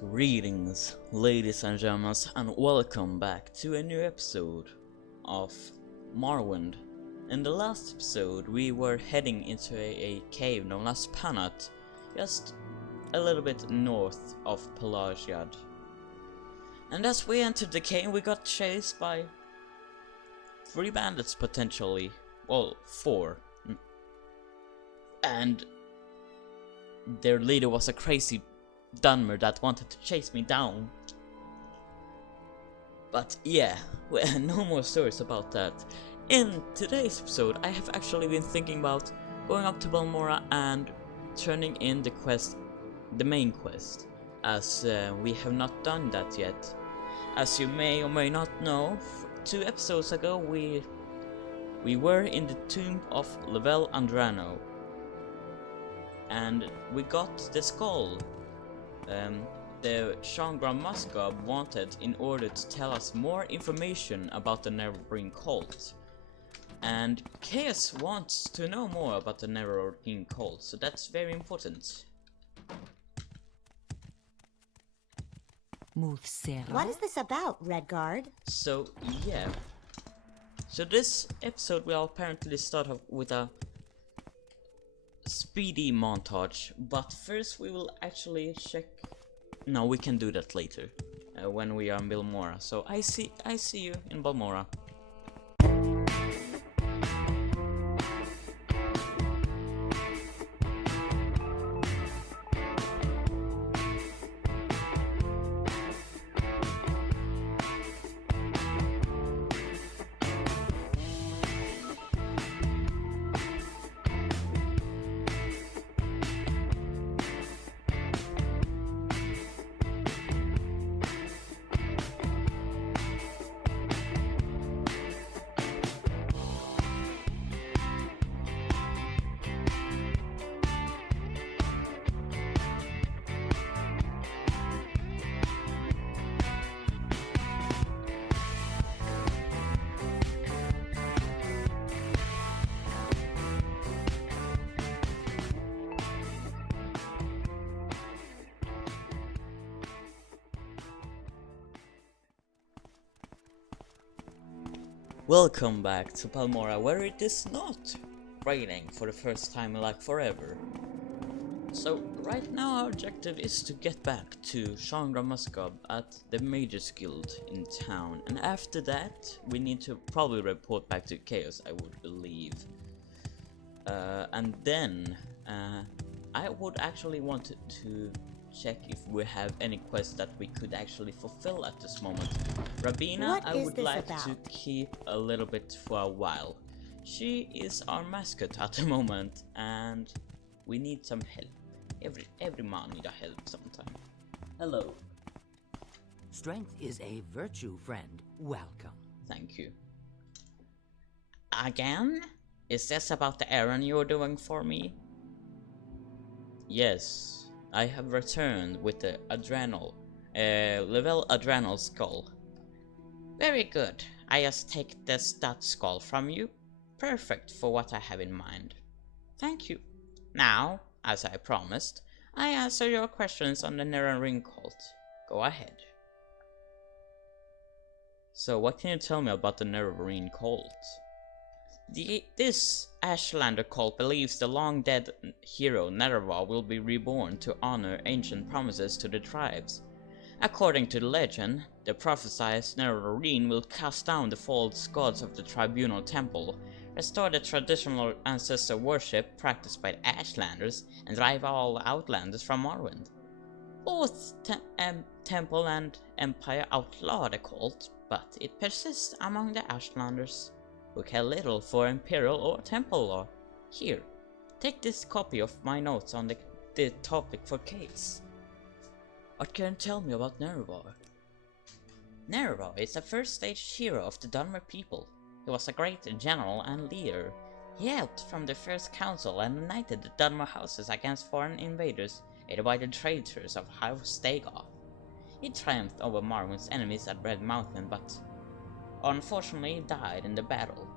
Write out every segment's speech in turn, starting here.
Greetings, ladies and gentlemen, and welcome back to a new episode of Morrowind. In the last episode, we were heading into a cave known as Panat, just a little bit north of Pelagiad. And as we entered the cave, we got chased by 3 bandits potentially. Well, 4. And their leader was a crazy Dunmer that wanted to chase me down. But yeah, well, no more stories about that. In today's episode, I have actually been thinking about going up to Balmora and turning in the main quest, as we have not done that yet. As you may or may not know, 2 episodes ago we were in the tomb of Llevule Andrano, and we got the skull. The Sharn Gra-Muzgob wanted in order to tell us more information about the Nevergreen cult. And Chaos wants to know more about the Nevergreen cult, so that's very important. What is this about, Redguard? So yeah. So this episode will apparently start off with a speedy montage, but first we will actually check. No, we can do that later, when we are in Balmora. So I see you in Balmora. Welcome back to Balmora, where it is not raining for the first time in like forever. So right now our objective is to get back to Sharn Gra-Muzgob at the Mages Guild in town, and after that we need to probably report back to Chaos, I would believe. And then I would actually want to check if we have any quests that we could actually fulfill at this moment. Rabina, I would like to keep a little bit for a while. She is our mascot at the moment, and we need some help. Every man need a help sometime. Hello. Strength is a virtue, friend. Welcome. Thank you. Again? Is this about the errand you're doing for me? Yes. I have returned with the Llevule Andrano skull. Very good. I just take that skull from you. Perfect for what I have in mind. Thank you. Now, as I promised, I answer your questions on the Nevergreen cult. Go ahead. So, what can you tell me about the Nevergreen cult? This Ashlander cult believes the long-dead hero Nevervar will be reborn to honor ancient promises to the tribes. According to the legend, the prophesied Nevergreen will cast down the false gods of the tribunal temple, restore the traditional ancestor worship practiced by the Ashlanders, and drive all outlanders from Morrowind. Both temple and empire outlaw the cult, but it persists among the Ashlanders, who care little for imperial or temple law. Here, take this copy of my notes on the topic for case. What can you tell me about Nevervar? Nevervar is the first stage hero of the Dunmer people. He was a great general and leader. He helped from the first council and united the Dunmer houses against foreign invaders, aided by the traitors of House Dagoth. He triumphed over Morrowind's enemies at Red Mountain, but unfortunately died in the battle.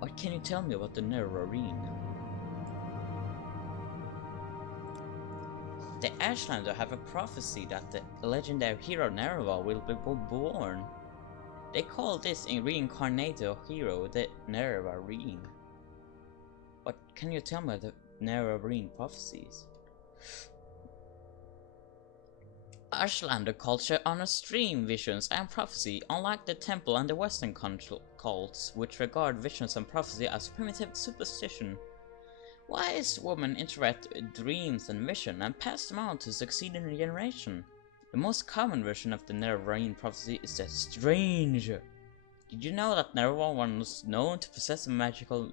What can you tell me about the Nevergreen? The Ashlander have a prophecy that the legendary hero Nerva will be born. They call this reincarnated hero the Nervarine. What can you tell me the Nervarine prophecies? Ashlander culture honors dream visions and prophecy, unlike the Temple and the Western cults, which regard visions and prophecy as primitive superstition. Wise women interact with dreams and vision and pass them on to succeeding generation. The most common version of the Nervarine prophecy is the Stranger. Did you know that Nerva was known to possess a magical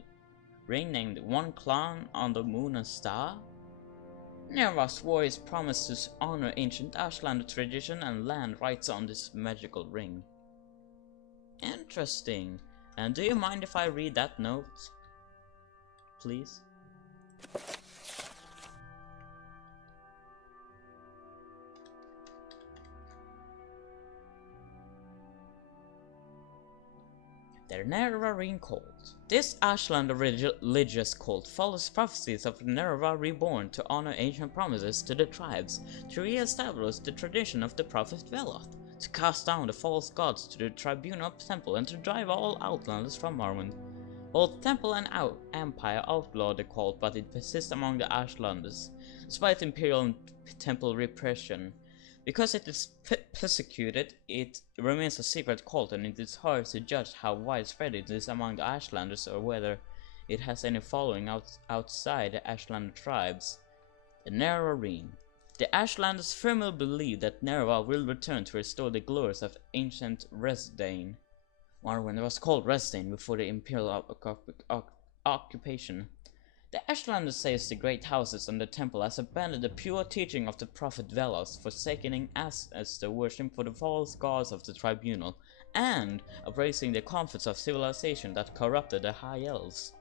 ring named One Clan on the Moon and Star? Nerva swore his promise to honor ancient Ashlander tradition and land rights on this magical ring. Interesting. And do you mind if I read that note? Please? The Nervarine cult. This Ashlander religious cult follows prophecies of Nerva reborn to honor ancient promises to the tribes, to re-establish the tradition of the prophet Veloth, to cast down the false gods to the tribunal temple, and to drive all outlanders from Morrowind. Both Temple and Empire outlawed the cult, but it persists among the Ashlanders, despite Imperial and Temple repression. Because it is persecuted, it remains a secret cult, and it is hard to judge how widespread it is among the Ashlanders or whether it has any following outside the Ashlander tribes. The Nervarine. The Ashlanders firmly believe that Nerva will return to restore the glories of ancient Resdain. Morrowind was called Resdain before the Imperial occupation. The Ashlanders says the great houses and the temple has abandoned the pure teaching of the prophet Veloth, forsaking as the worship for the false gods of the tribunal, and embracing the comforts of civilization that corrupted the high elves.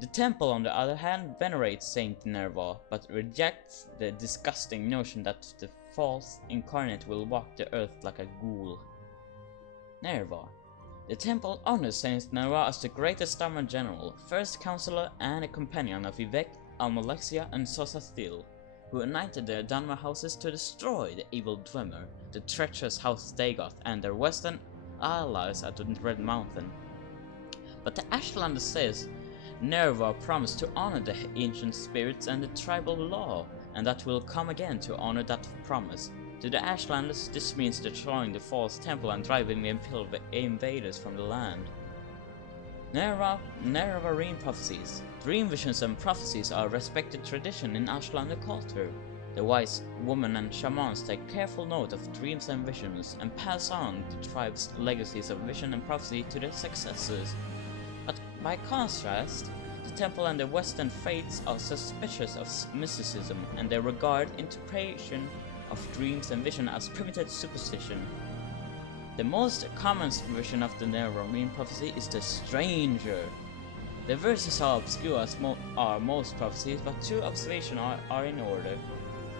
The temple, on the other hand, venerates Saint Nerva, but rejects the disgusting notion that the false incarnate will walk the earth like a ghoul. Nerva. The temple honors Saint Nerva as the greatest Dharma general, first counselor and a companion of Ivek, Almalexia and Sosastil, who united their Dharma houses to destroy the evil Dwemer, the treacherous House Dagoth, and their western allies at the Red Mountain. But the Ashlander says Nerva promised to honor the ancient spirits and the tribal law, and that will come again to honor that promise. To the Ashlanders, this means destroying the false temple and driving the Imperial invaders from the land. Nervarine prophecies. Dream visions and prophecies are a respected tradition in Ashlander culture. The wise women and shamans take careful note of dreams and visions and pass on the tribe's legacies of vision and prophecy to their successors. But by contrast, the temple and the Western faiths are suspicious of mysticism, and they regard interpretation of dreams and vision as primitive superstition. The most common version of the Nervarine prophecy is the Stranger. The verses are obscure as are most prophecies, but two observations are in order.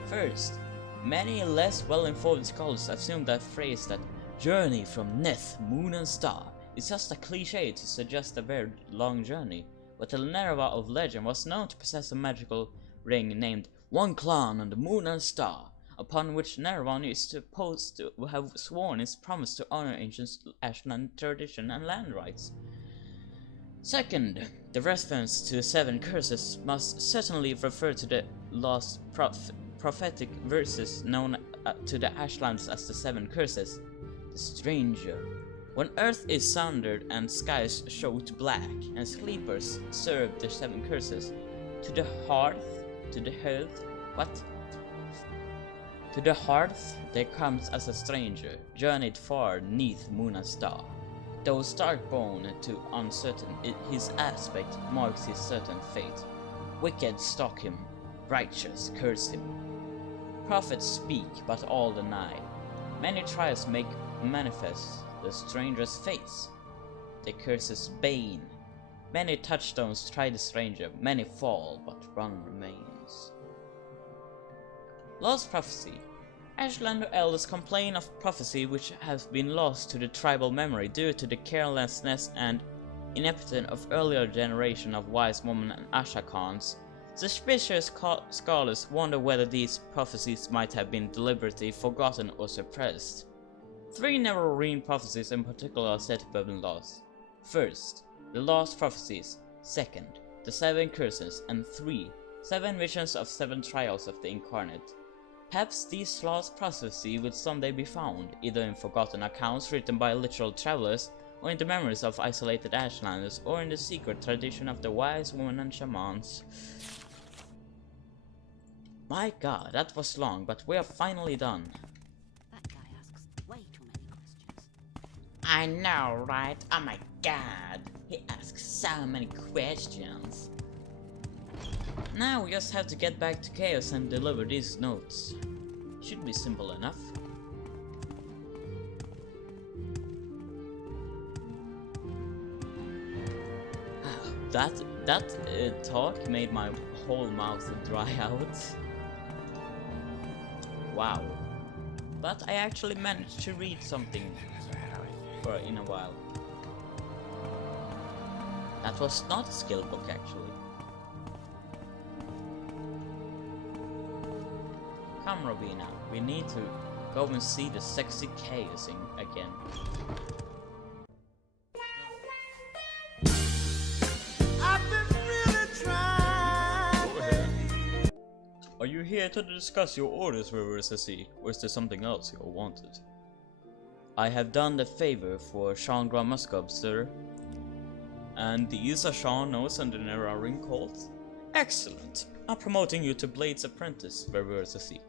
First, many less well-informed scholars assume that phrase that journey from Neth, Moon and Star is just a cliche to suggest a very long journey, but the Nerva of legend was known to possess a magical ring named One Clan on the Moon and Star, upon which Nerva is supposed to have sworn his promise to honor ancient Ashland tradition and land rights. Second, the reference to 7 curses must certainly refer to the lost prophetic verses known to the Ashlands as the 7 curses. The Stranger. When earth is sundered and skies showed black, and sleepers serve the 7 curses. To the hearth, to the hearth, what? To the hearth there comes as a stranger, journeyed far neath moon and star. Though stark-born to uncertain, his aspect marks his certain fate. Wicked stalk him, righteous curse him. Prophets speak, but all deny. Many trials make manifest the stranger's face. The curse's bane. Many touchstones try the stranger, many fall, but one remains. Lost prophecy. Ashlander elders complain of prophecy which has been lost to the tribal memory due to the carelessness and ineptitude of earlier generation of wise women and Ashakans. Suspicious scholars wonder whether these prophecies might have been deliberately forgotten or suppressed. 3 Neverween prophecies in particular are said to have been lost. First, the lost prophecies. Second, the 7 curses. And 3, 7 visions of 7 trials of the incarnate. Perhaps these lost prophecies will someday be found, either in forgotten accounts written by literal travelers, or in the memories of isolated Ashlanders, or in the secret tradition of the wise women and shamans. My god, that was long, but we are finally done. That guy asks way too many questions. I know, right? Oh my god, he asks so many questions. Now we just have to get back to Chaos and deliver these notes. Should be simple enough. That talk made my whole mouth dry out. Wow. But I actually managed to read something in a while. That was not a skill book actually. Come Robina, we need to go and see the sexy chaos again. Are you here to discuss your orders, Revuris Azik, or is there something else you wanted? I have done the favor for Sharn Gra-Muzgob, sir. And these are Sharn knows and the Neverween cult? Excellent! I'm promoting you to Blade's Apprentice, Revuris Azik.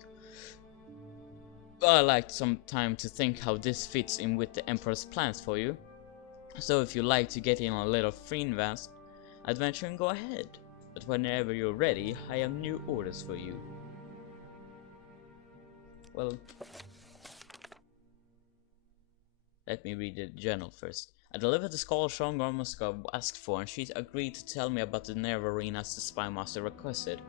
I like some time to think how this fits in with the Emperor's plans for you. So if you like to get in on a little freelance adventure, go ahead. But whenever you're ready, I have new orders for you. Well, let me read the journal first. I delivered the scroll Sharn Gra-Muzgob asked for, and she agreed to tell me about the Neverween as the spy master requested.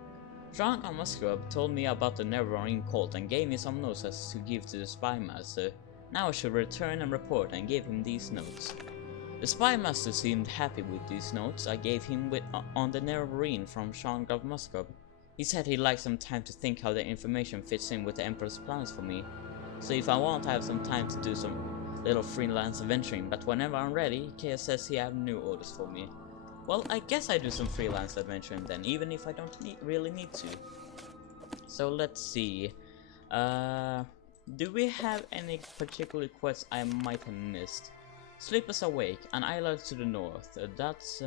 Sharn Gra-Muzgob told me about the Neverween cult and gave me some notes to give to the spy master. Now I should return and report, and gave him these notes. The spy master seemed happy with these notes I gave him on the Neverween from Sharn Gra-Muzgob. He said he'd like some time to think how the information fits in with the Emperor's plans for me. So if I want, I have some time to do some little freelance adventuring, but whenever I'm ready, Chaos says he have new orders for me. Well, I guess I do some freelance adventuring then, even if I don't really need to. So let's see. Do we have any particular quests I might have missed? Sleepers Awake, an island to the north. That's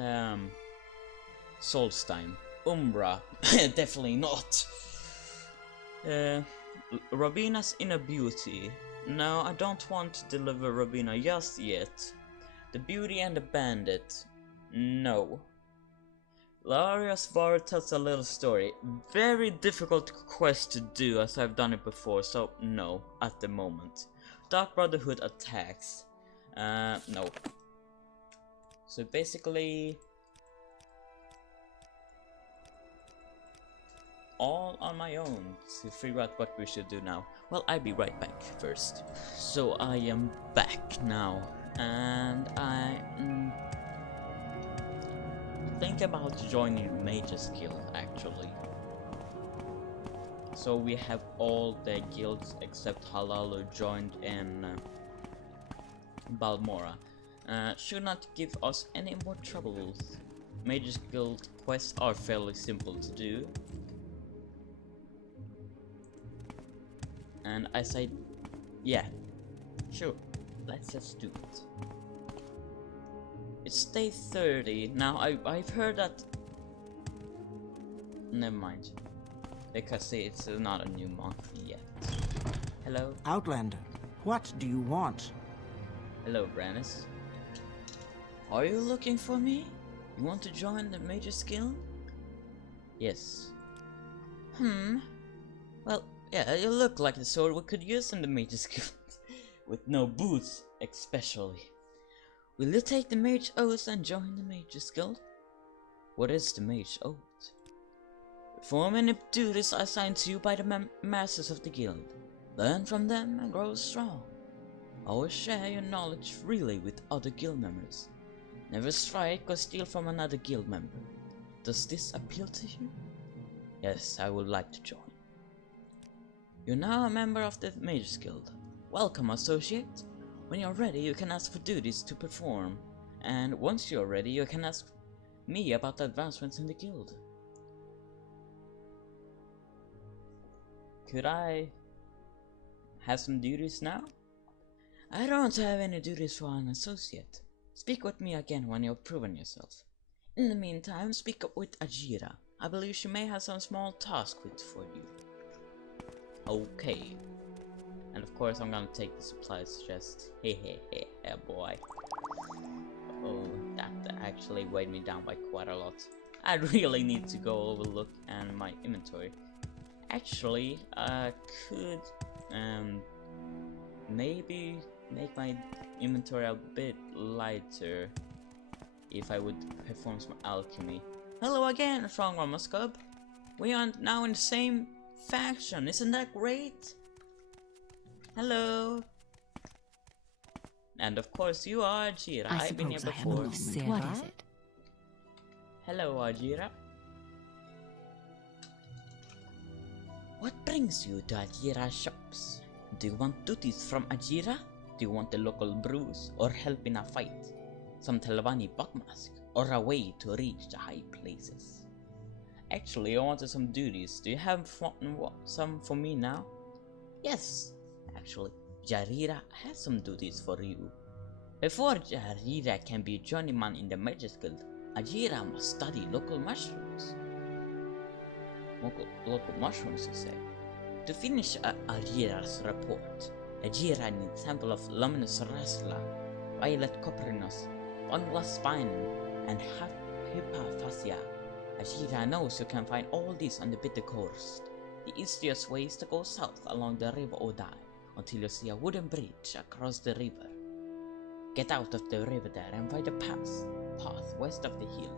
Solstheim. Umbra, definitely not. Robina's Inner Beauty. No, I don't want to deliver Robina just yet. The Beauty and the Bandit. No. Laria's Bar tells a little story. Very difficult quest to do as I've done it before, so no, at the moment. Dark Brotherhood Attacks. No. So basically all on my own to figure out what we should do now. Well, I'll be right back first. So I am back now, and I think about joining Mage's Guild actually. So we have all the guilds except Halalu joined in Balmora. Should not give us any more troubles. Mage's Guild quests are fairly simple to do. And I say, yeah, sure, let's just do it. It's day 30. Now I've heard that... Never mind. Because it's not a new month yet. Hello? Outlander, what do you want? Hello, Brannis. Are you looking for me? You want to join the Mage's Guild? Yes. Well, yeah, you look like the sort we could use in the Mage's Guild. With no boots, especially. Will you take the Mage Oath and join the Mage's Guild? What is the Mage Oath? Perform any duties assigned to you by the masters of the guild. Learn from them and grow strong. Always share your knowledge freely with other guild members. Never strike or steal from another guild member. Does this appeal to you? Yes, I would like to join. You're now a member of the Mages Guild. Welcome, associate. When you're ready, you can ask for duties to perform. And once you're ready, you can ask me about the advancements in the guild. Could I have some duties now? I don't have any duties for an associate. Speak with me again when you've proven yourself. In the meantime, speak up with Ajira. I believe she may have some small task for you. Okay. And of course I'm gonna take the supplies chest. Hehehe, boy. Oh, that actually weighed me down by quite a lot. I really need to go overlook and my inventory. Actually, I could maybe make my inventory a bit lighter if I would perform some alchemy. Hello again, Sharn Gra-Muzgob. We are now in the same faction, isn't that great? Hello. And of course you are Ajira. I've been here before. What is it? Hello, Ajira. What brings you to Ajira's shops? Do you want duties from Ajira? Do you want the local brews or help in a fight? Some Telvanni buckmask or a way to reach the high places? Actually, I wanted some duties. Do you have some for me now? Yes, actually, Ajira has some duties for you. Before Ajira can be a journeyman in the Mages Guild, Ajira must study local mushrooms. Local mushrooms, you say? To finish Ajira's report, Ajira needs sample of Luminous Rasla, Violet Coprinus, Bungla Spine, and Hypophasia. Ajira knows you can find all these on the bitter coast. The easiest way is to go south along the river Odai until you see a wooden bridge across the river. Get out of the river there and find a path west of the hill.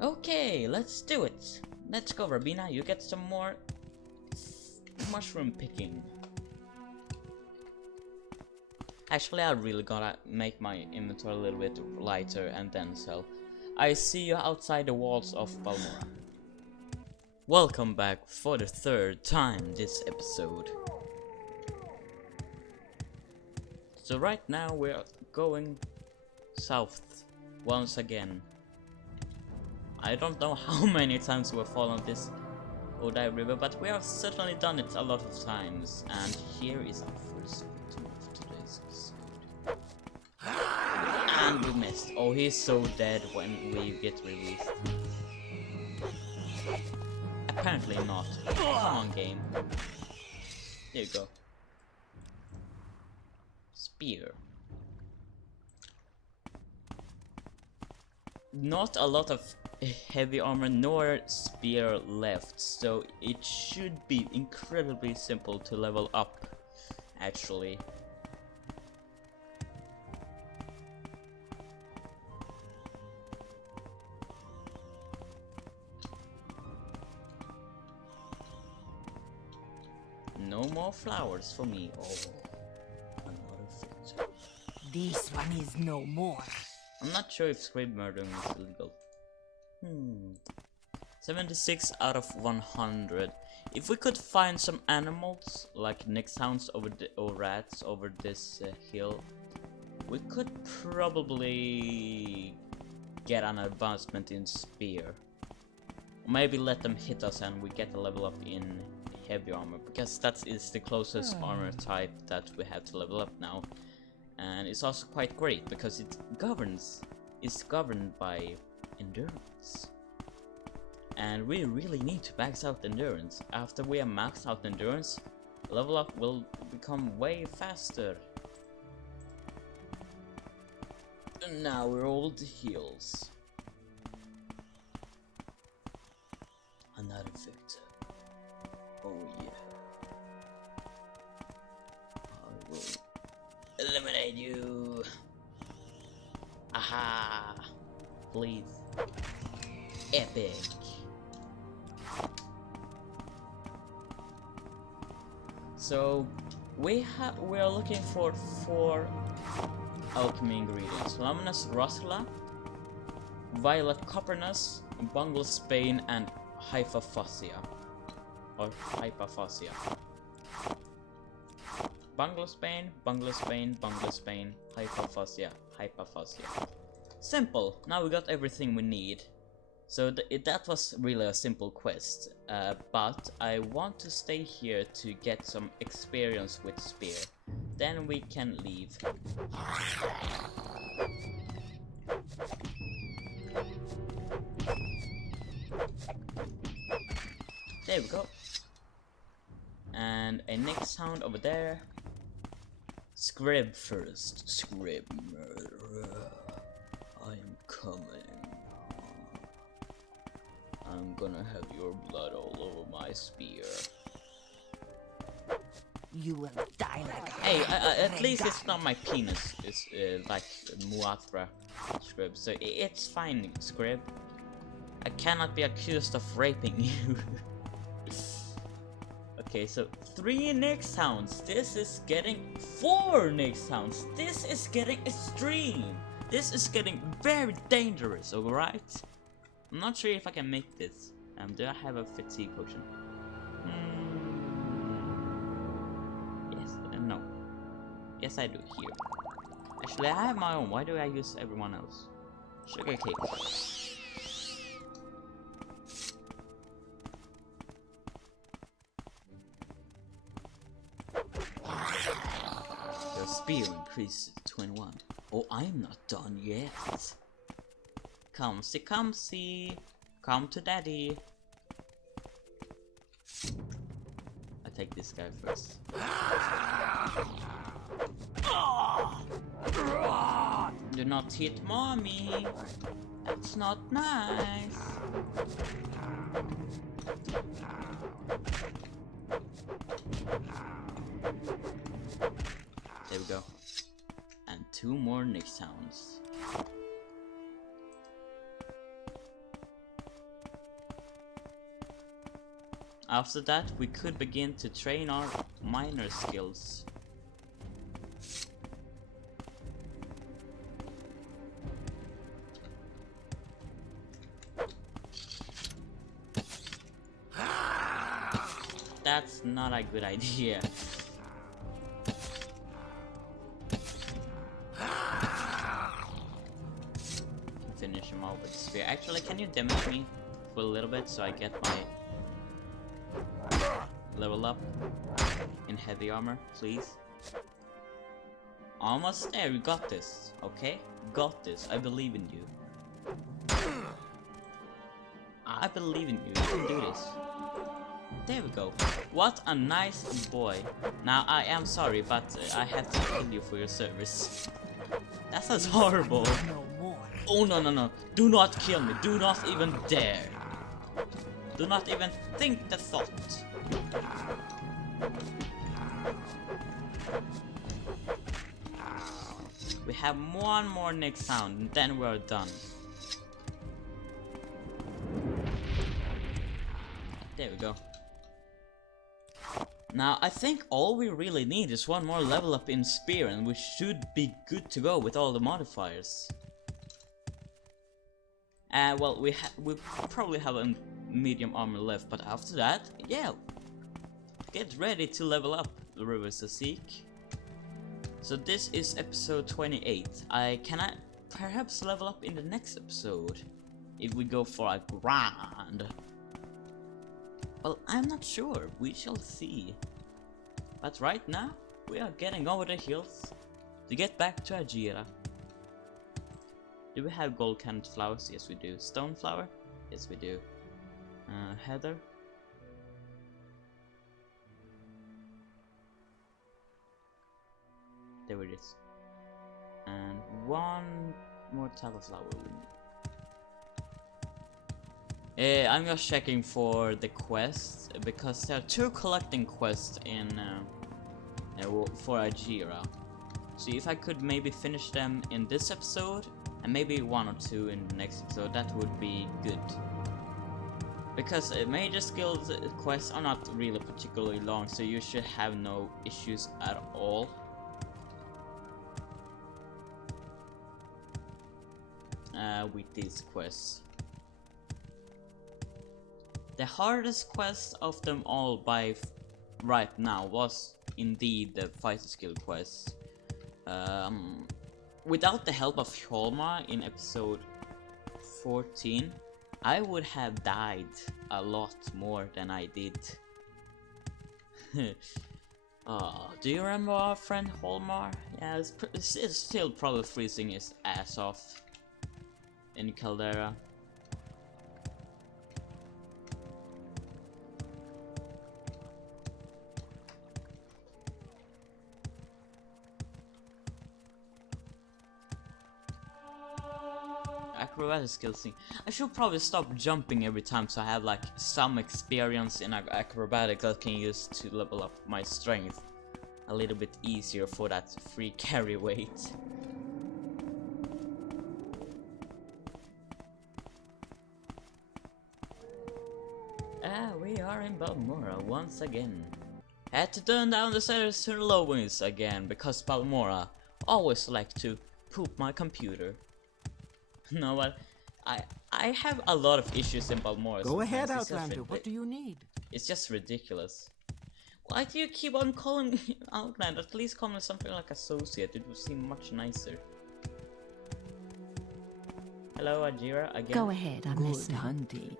Okay, let's do it. Let's go, Rabina. You get some more mushroom picking. Actually, I really gotta make my inventory a little bit lighter and then sell. I see you outside the walls of Balmora. Welcome back for the third time this episode. So right now we're going south once again. I don't know how many times we've fallen this Odai River, but we have certainly done it a lot of times. And here is our first victim of today's episode. And we missed. Oh, he's so dead when we get released. Apparently not. Come on, game. There you go. Spear. Not a lot of heavy armor nor spear left, so it should be incredibly simple to level up, actually. No more flowers for me. Oh, another filter. This one is no more. I'm not sure if scrape murdering is illegal. 76 out of 100. If we could find some animals like nixhounds or rats over this hill, we could probably get an advancement in spear. Maybe let them hit us and we get a level up in heavy armor, because that is the closest armor type that we have to level up now. And it's also quite great because it's governed by endurance. And we really need to max out endurance. After we have maxed out endurance, level up will become way faster. And now we're all the heals. Another victor. Oh yeah. I will eliminate you. Aha! Please. Epic. So we are looking for 4 alchemy ingredients: Luminous Rosla, Violet Copernus, Bungle Spain, and hypophasia. Or hypophasia. Bunglosbane, Bunglosbane, Bunglosbane, hypophasia, hypophasia. Simple. Now we got everything we need. So that was really a simple quest. But I want to stay here to get some experience with spear. Then we can leave. There we go. And a next sound over there. Scrib first. Scrib. I'm coming. I'm gonna have your blood all over my spear. You will die like a Hey, at least it's not my penis. It's like Muathra Scrib. So it's fine, Scrib. I cannot be accused of raping you. Okay, so 3 next sounds. This is getting 4 next sounds. This is getting extreme. This is getting very dangerous, alright? I'm not sure if I can make this. Do I have a fatigue potion? Yes, no. Yes, I do. Here. Actually, I have my own. Why do I use everyone else? Sugar cake. Your spear increases to 21. Oh, I'm not done yet. Come see, come see. Come to daddy. I take this guy first. Do not hit mommy. That's not nice. There we go. And 2 more nick sounds. After that, we could begin to train our minor skills. That's not a good idea. Finish him off with the spear. Actually, can you damage me for a little bit so I get my level up in heavy armor, please? Almost there, we got this, okay? Got this, I believe in you. I believe in you, you can do this. There we go. What a nice boy. Now, I am sorry, but I have to kill you for your service. That sounds horrible. no more. Oh, no, no, no. Do not kill me. Do not even dare. Do not even think the thought. We have 1 more next sound, and then we're done. There we go. Now, I think all we really need is 1 more level up in spear, and we should be good to go with all the modifiers. Well, we probably have a medium armor left, but after that, yeah, get ready to level up the Revuris Azik. So this is episode 28. Can I perhaps level up in the next episode if we go for a grind? Well, I'm not sure. We shall see. But right now, we are getting over the hills to get back to Ajira. Do we have gold canned flowers? Yes, we do. Stone flower? Yes, we do. Heather? There it is. And 1 more type of flower we need. I'm just checking for the quests because there are 2 collecting quests in for Ajira. So if I could maybe finish them in this episode and maybe 1 or 2 in the next episode, that would be good. Because major skills quests are not really particularly long, so you should have no issues at all. With these quests. The hardest quest of them all by right now was indeed the fighter skill quest. Without the help of Hjalmar in episode 14, I would have died a lot more than I did. Do you remember our friend Hjalmar? Yeah, it's still probably freezing his ass off in Caldera. Acrobatic skills thing. I should probably stop jumping every time so I have like some experience in acrobatic that I can use to level up my strength a little bit easier for that free carry weight. We are in Balmora once again. Had to turn down the stairs to the low winds again because Balmora always like to poop my computer. No, but I have a lot of issues in Balmora. Go ahead, Outlander. What do you need? It's just ridiculous. Why do you keep on calling me Outlander? At least call me something like Associate. It would seem much nicer. Hello, Ajira, again. Go ahead, I'm Good listening. hunting.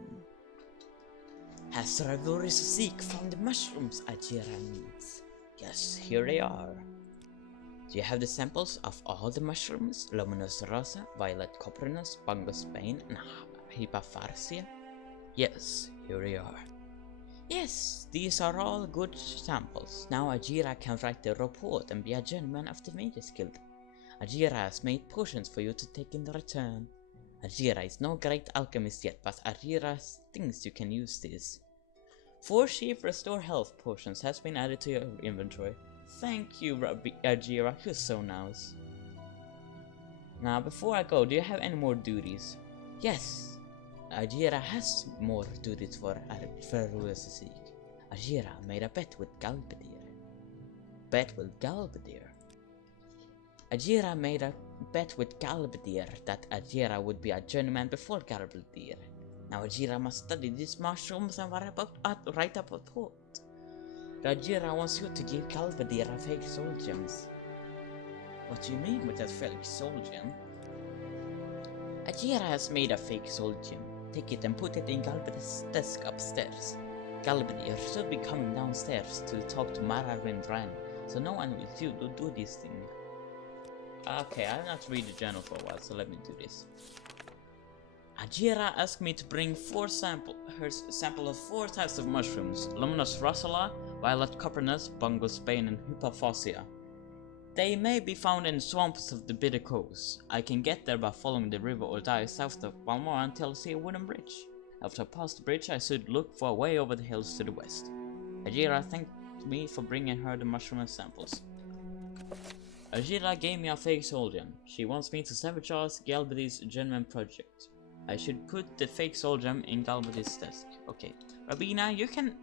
Has Revuris Azik found the mushrooms, Ajira needs? Yes, here they are. Do you have the samples of all the mushrooms? Luminous Rosa, Violet Coprinus, Bungo Spain, and Hypafarsia? Yes, here they are. Yes, these are all good samples. Now Ajira can write the report and be a journeyman of the Mages Guild. Ajira has made potions for you to take in return. Ajira is no great alchemist yet, but Ajira thinks you can use this. 4 cheap restore health potions has been added to your inventory. Thank you, Ajira, you're so nice. Now, before I go, do you have any more duties? Yes, Ajira has more duties for Revuris Azik. Ajira made a bet with Galbadir. Bet with Galbadir? Ajira made a bet with Galbadir that Ajira would be a journeyman before Galbadir. Now Ajira must study these mushrooms and write a report. Ajira wants you to give Galbadir a fake soul gems. What do you mean with that fake soul gem? Ajira has made a fake soul gem. Take it and put it in Galbadir's desk upstairs. Galbadir should be coming downstairs to talk to Mara Rindran, so no one will do this thing. Okay, I've not read the journal for a while, so let me do this. Ajira asked me to bring her sample of 4 types of mushrooms: Luminous Rosola, Violet Coprinus, Bungo Spain, and Hypophosia. They may be found in swamps of the Bitter Coast. I can get there by following the river or dive south of Balmora until I see a wooden bridge. After I pass the bridge, I should look for a way over the hills to the west. Ajira thanked me for bringing her the mushroom samples. Ajira gave me a fake soul gem. She wants me to sabotage Galbadir's journeyman project. I should put the fake soul gem in Galbadir's desk. Okay. Rabina, you can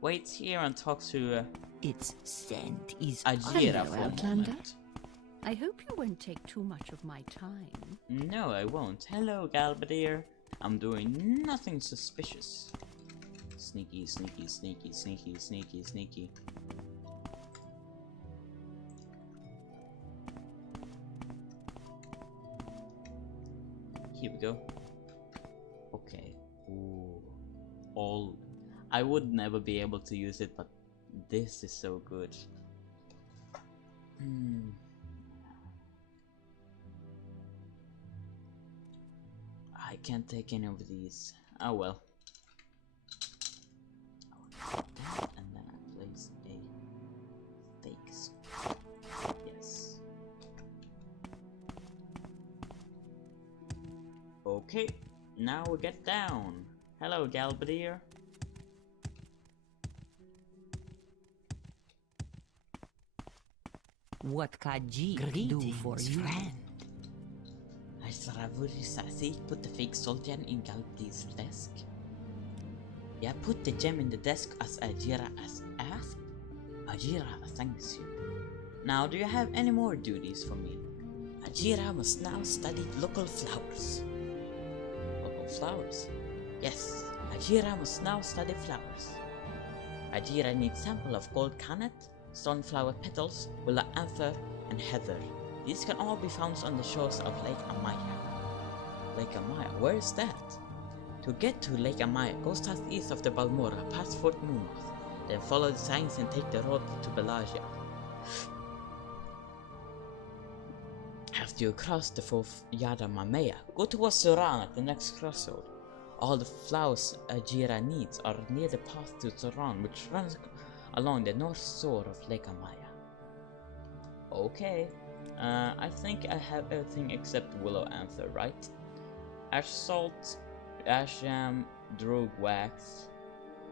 wait here and talk to Its scent is Ajira Hello, for a Outlander. moment. I hope you won't take too much of my time. No, I won't. Hello, Galbadir. I'm doing nothing suspicious. Sneaky, sneaky, sneaky, sneaky, sneaky, sneaky. Here we go. Okay. Ooh. I would never be able to use it, but this is so good. I can't take any of these. Oh well. I will put that and then I place a fake scroll. Yes. Okay, now we get down. Hello, Galbadir. what Khajiit do for you. friend. Has Revuris Azik put the fake soul gem in Galbadir's desk? Yeah, put the gem in the desk as Ajira has asked. Ajira thanks you. Now, do you have any more duties for me? Ajira must now study local flowers. Local flowers? Yes, Ajira must now study flowers. Ajira needs sample of gold canet, stoneflower petals, willow anther, and heather. These can all be found on the shores of Lake Amaya. Lake Amaya, where is that? To get to Lake Amaya, go southeast of the Balmora, past Fort Moonmouth, then follow the signs and take the road to Belagia. After you cross the fourth Yada Mamea, go towards Sharn at the next crossroad. All the flowers Ajira needs are near the path to Sharn, which runs along the north shore of Lake Amaya. Okay, I think I have everything except Willow Anther, right? Ash Salt, Ash Jam, Droog Wax,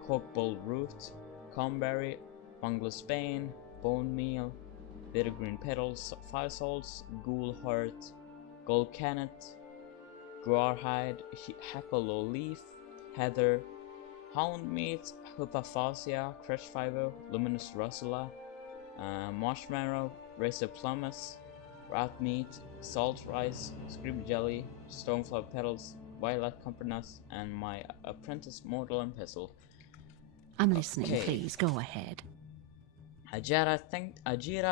Corkbowl Root, Comberry, Bungless Bane, Bone Meal, Bitter Green Petals, Fire Salts, Ghoul Heart, Gold Canet, Guarhide, Hackalo Leaf, Heather, Hound Meat, Hypophasia, Crush Fiber, Luminous Russula, Marshmallow, Razor Plumas, Rat Meat, Salt Rice, Scrib Jelly, Stoneflower Petals, Violet Compass, and my Apprentice Mortal and Pestle. I'm listening, Okay. please, go ahead. Ajira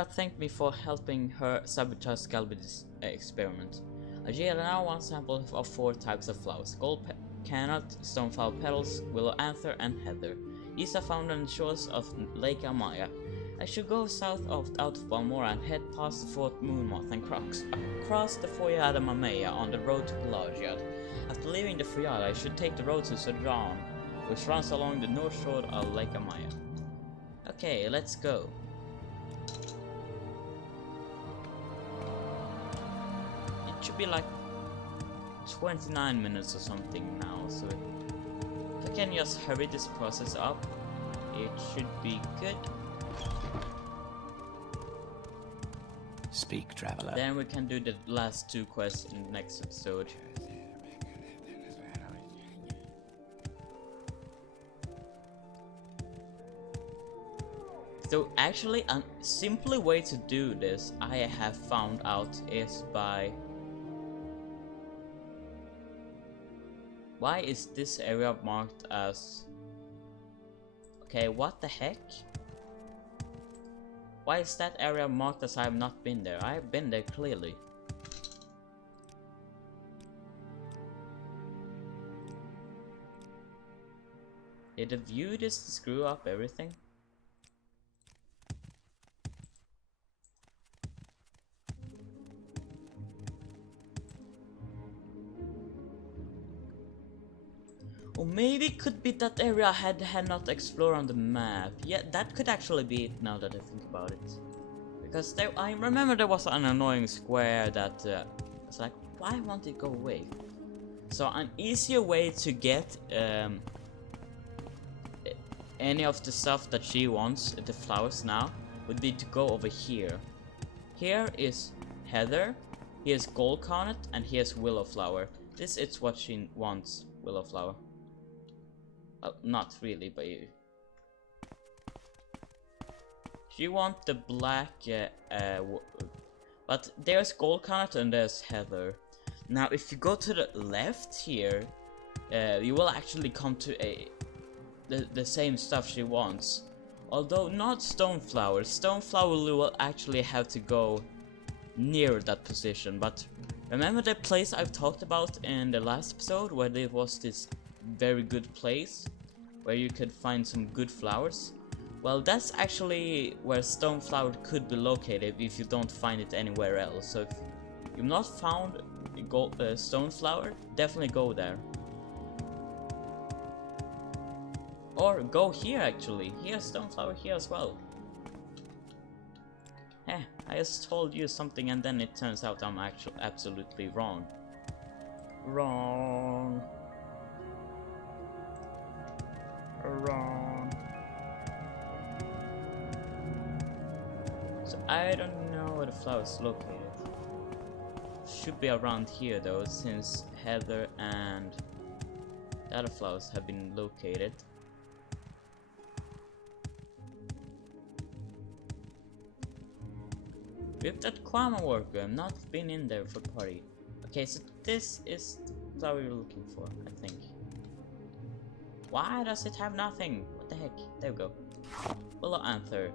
thanked me for helping her sabotage Galbid's experiment. Ajira now wants samples of 4 types of flowers: gold canet, stoneflower petals, willow anther, and heather. These are found on the shores of Lake Amaya. I should go south out of Balmora and head past the Fort Moonmouth and across the Foyada Mamea on the road to Pelagia. After leaving the Foyada, I should take the road to Sharn, which runs along the north shore of Lake Amaya. Okay, let's go. It should be like 29 minutes or something now, so if I can just hurry this process up, it should be good. Speak, traveler. Then we can do the last 2 quests in the next episode. So actually a simpler way to do this I have found out is by... Why is this area marked as... Okay, what the heck? Why is that area marked as I have not been there? I have been there clearly. Did the view just screw up everything? Or maybe it could be that area I had not explored on the map. Yeah, that could actually be it now that I think about it. Because I remember there was an annoying square that was like, why won't it go away? So an easier way to get any of the stuff that she wants, the flowers now, would be to go over here. Here is Heather, here's Gold Carnet, and here's Willow Flower. This is what she wants, Willow Flower. Not really, but she wants the black, but there's Gold Carnet and there's Heather. Now if you go to the left here, you will actually come to the same stuff she wants. Although not Stoneflower. Stoneflower will actually have to go near that position, but remember the place I've talked about in the last episode where there was this very good place where you could find some good flowers? Well, that's actually where Stoneflower could be located if you don't find it anywhere else. So if you've not found Stoneflower, definitely go there. Or go here actually. Here's Stoneflower here as well. I just told you something and then it turns out I'm actually absolutely wrong. Wrong. So I don't know where the flower is located. Should be around here though, since Heather and the other flowers have been located. With that Kwama worker, I've not been in there for the party. Okay, so this is the flower you're looking for, I think. Why does it have nothing? What the heck? There we go. Willow Anther.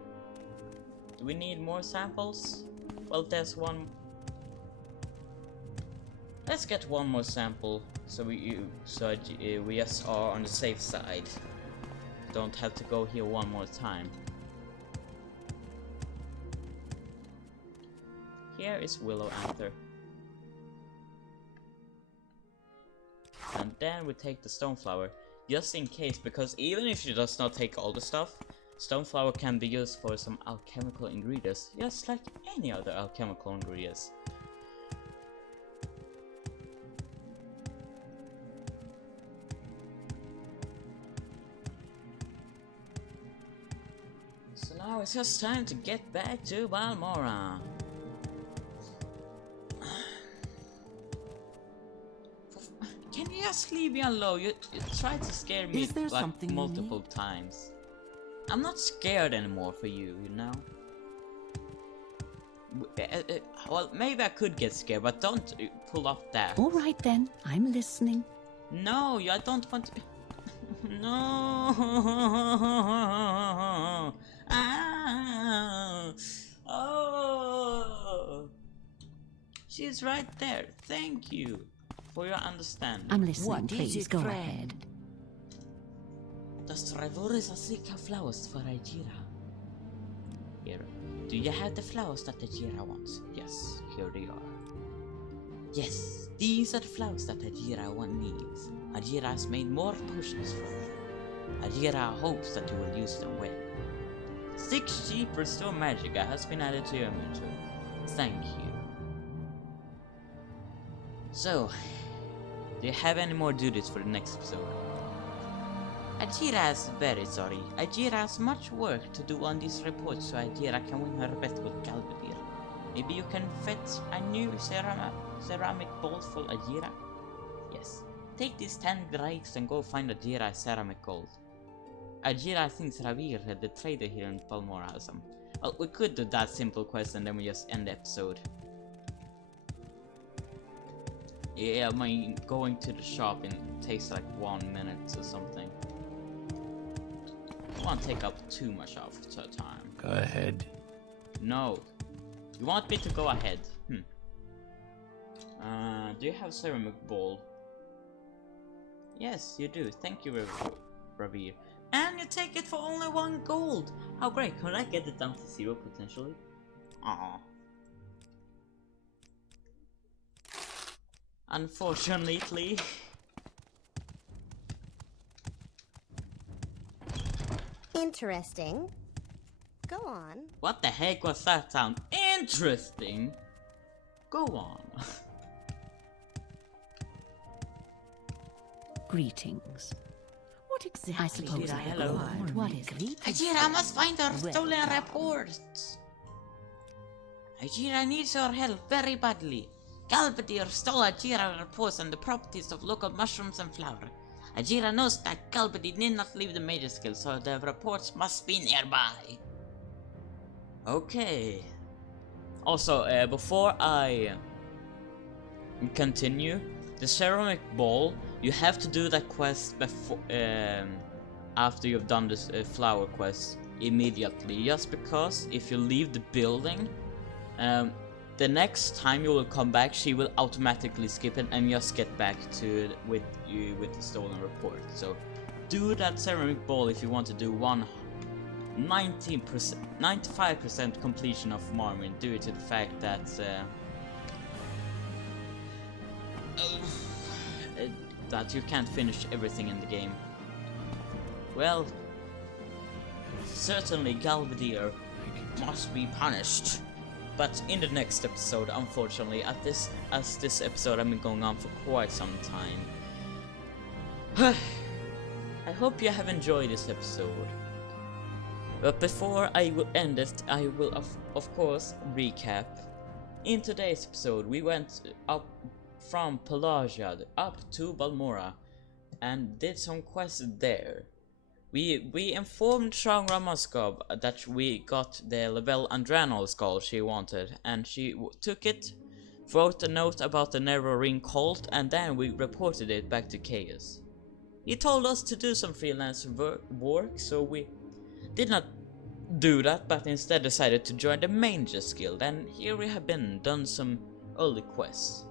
Do we need more samples? Well, there's one. Let's get one more sample so we just are on the safe side. Don't have to go here one more time. Here is Willow Anther. And then we take the Stoneflower, just in case, because even if she does not take all the stuff, Stoneflower can be used for some alchemical ingredients, just like any other alchemical ingredients. So now it's just time to get back to Balmora. Can you just leave me alone? You tried to scare me like multiple times. I'm not scared anymore for you, you know? Well, maybe I could get scared, but don't pull off that. All right then, I'm listening. No, I don't want to. No. Ah. Oh. She's right there. Thank you for your understanding. I'm listening. Please go ahead. Does Revuris Azik have flowers for Ajira? Here. Do you have the flowers that Ajira wants? Yes, here they are. Yes, these are the flowers that Ajira needs. Ajira has made more potions for you. Ajira hopes that you will use them well. 6 cheap restore magica has been added to your inventory. Thank you. So, do you have any more duties for the next episode? Ajira is very sorry. Ajira has much work to do on these reports so Ajira can win her bet with Galvadir. Maybe you can fetch a new ceramic bowl for Ajira? Yes. Take these 10 grapes and go find Ajira ceramic gold. Ajira thinks Ravir, the trader here in Balmora, has some. Well, we could do that simple quest and then we just end the episode. Yeah, I mean, going to the shop takes like 1 minute or something. I won't take up too much of your time. Go ahead. No. You want me to go ahead? Do you have ceramic bowl? Yes, you do. Thank you, Ravir. And you take it for only 1 gold. How great. Could I get it down to 0 potentially? Aww. Unfortunately. Interesting. Go on. What the heck was that sound? Interesting. Go on. Greetings. What exactly? I suppose I hello. What is it? Ajira must find her stolen reports. Ajira needs your help very badly. Galvadir stole Ajira reports on the properties of local mushrooms and flour. Ajira knows that Galvadir did not leave the major skill, so the reports must be nearby. Okay. Also, before I continue, the ceramic bowl, you have to do that quest before, after you've done this flower quest immediately. Just because if you leave the building, the next time you will come back, she will automatically skip it and just get back to with the stolen report. So do that ceramic bowl if you want to do 95% completion of Morrowind, due to the fact that that you can't finish everything in the game. Well, certainly Galvadir must be punished. But in the next episode, unfortunately, as this episode has been going on for quite some time. I hope you have enjoyed this episode. But before I will end it, I will of course recap. In today's episode, we went up from Pelagia up to Balmora and did some quests there. We informed Sharn Gra-Muzgob that we got the Llevule Andrano skull she wanted, and she took it, wrote a note about the Neverine cult, and then we reported it back to Chaos. He told us to do some freelance work, so we did not do that, but instead decided to join the Mangers Guild, and here we have done some early quests.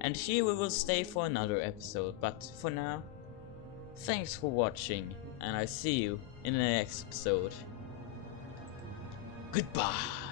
And here we will stay for another episode, but for now, thanks for watching, and I see you in the next episode. Goodbye!